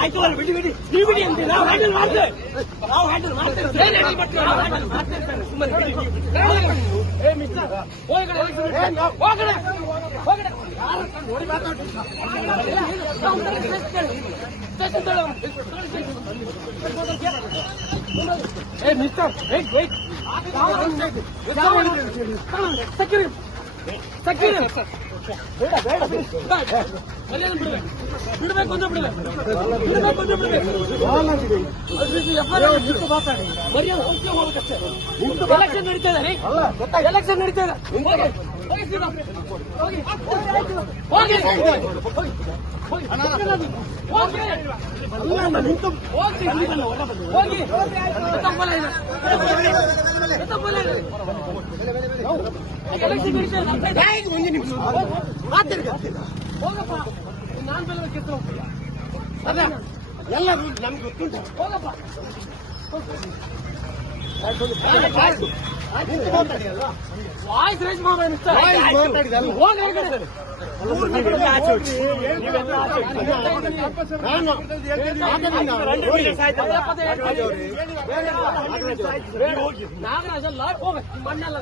ಆಯ್ತು ಬಿಡಿ ಬಿಡಿ ನೀವು ಬಿಡಿ ಮಾತಾಡಿ. ಬಿಡ್ಬೇಕು ಅಂದ್ರೆ ಬಿಡ್ಬೇಕು ಬಿಡ್ಬೇಕು ಅಂದ್ರೆ ಬಿಡ್ಬೇಕು ಮರ್ಯಾದೆ ಹೋಗ್ತೇ ಹೋಗ್ಬೇಕಷ್ಟೇ ಎಲೆಕ್ಷನ್ ನಡೀತಾ ಇದೆ ಎಲೆಕ್ಷನ್ ನಡೀತಾ ಇದೆ ಹೋಗಿ ಹೋಗಿ. ಹೋಗಿ ಹೋಗಿ ಹೋಗಿ ಹೋಗಿ ಒಂದು ನಿಮಿಷ ಹೋಗಪ್ಪ ನಾನು ಬೆಲ್ಲ ಕಿತ್ತು ಹೋಗ್ತೀಯ ಅಲ್ಲ ಎಲ್ಲ. ನಮ್ಗೆ ಗೊತ್ತುಂಟು ಹೋಗಪ್ಪ ವಾಯ್ಸ್ ರೈಸ್ ಮಾಡಿ ಹೋಗಿ? ಹೊರಗಡೆ ನಾಗರಾಜ್ ಅಲ್ಲ ಹೋಗ ಮಣ್ಣಲ್ಲ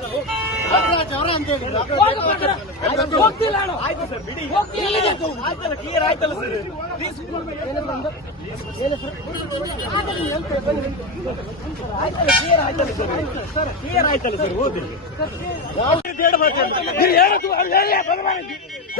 ಹೋಗ್ತಿಲ್ಲ ನಾನು. ಹೋಗ್ತಿಲ್ಲ. ಕರ್ಕೊಂಡು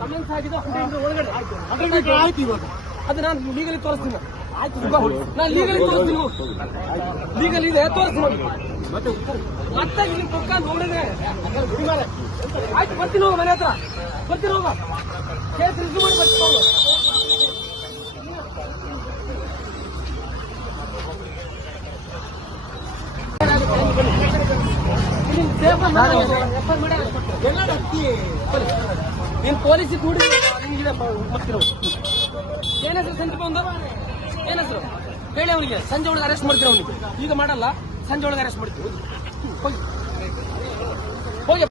ಕಮೆಂಟ್ಸ್ ಆಗಿದ್ದು ಹಂಡ್ರೆಡ್ ಒಳಗಡೆ. ಆಯ್ತು. ಇವಾಗ. ಅದು ನಾನು ಲೀಗಲಿ ತೋರಿಸ್ತೀನಿ. ಆಯ್ತು. ನಾನು ಲೀಗಲಿ ತೋರಿಸ್ತೀನಿ ಲೀಗಲ್ ಇದೆ ತೋರಿಸ್ತೀನಿ. ಮತ್ತೆ ಇಲ್ಲಿ ಪಕ್ಕ ನೋಡಿದ್ರೆ. ಆಯ್ತು ಬರ್ತೀನಿ ಹೋಗ ಮನೆ ಹತ್ರ. ಬರ್ತೀನಿ ಹೋಗ. ಕೇಸ್ ರಿಸೀವ್ ಮಾಡಿ ಬರ್ತೀನಿ ನೀನ್ ಪೊಲೀಸ್ ಕೂಡಿ ನಿನಗಿದೆ ಏನ್ ಹೆಸರು ಸಂಜೆ ಬಂದು ಏನ್ ಹೆಸರು ಹೇಳಿ ಅವನಿಗೆ ಸಂಜೆ ಒಳಗೆ ಅರೆಸ್ಟ್ ಮಾಡ್ತೀರ ಅವನಿಗೆ ಈಗ ಮಾಡಲ್ಲ ಸಂಜೆ ಒಳಗೆ ಅರೆಸ್ಟ್ ಮಾಡ್ತೀವಿ ಹೋಗಿ ಹೋಗಿ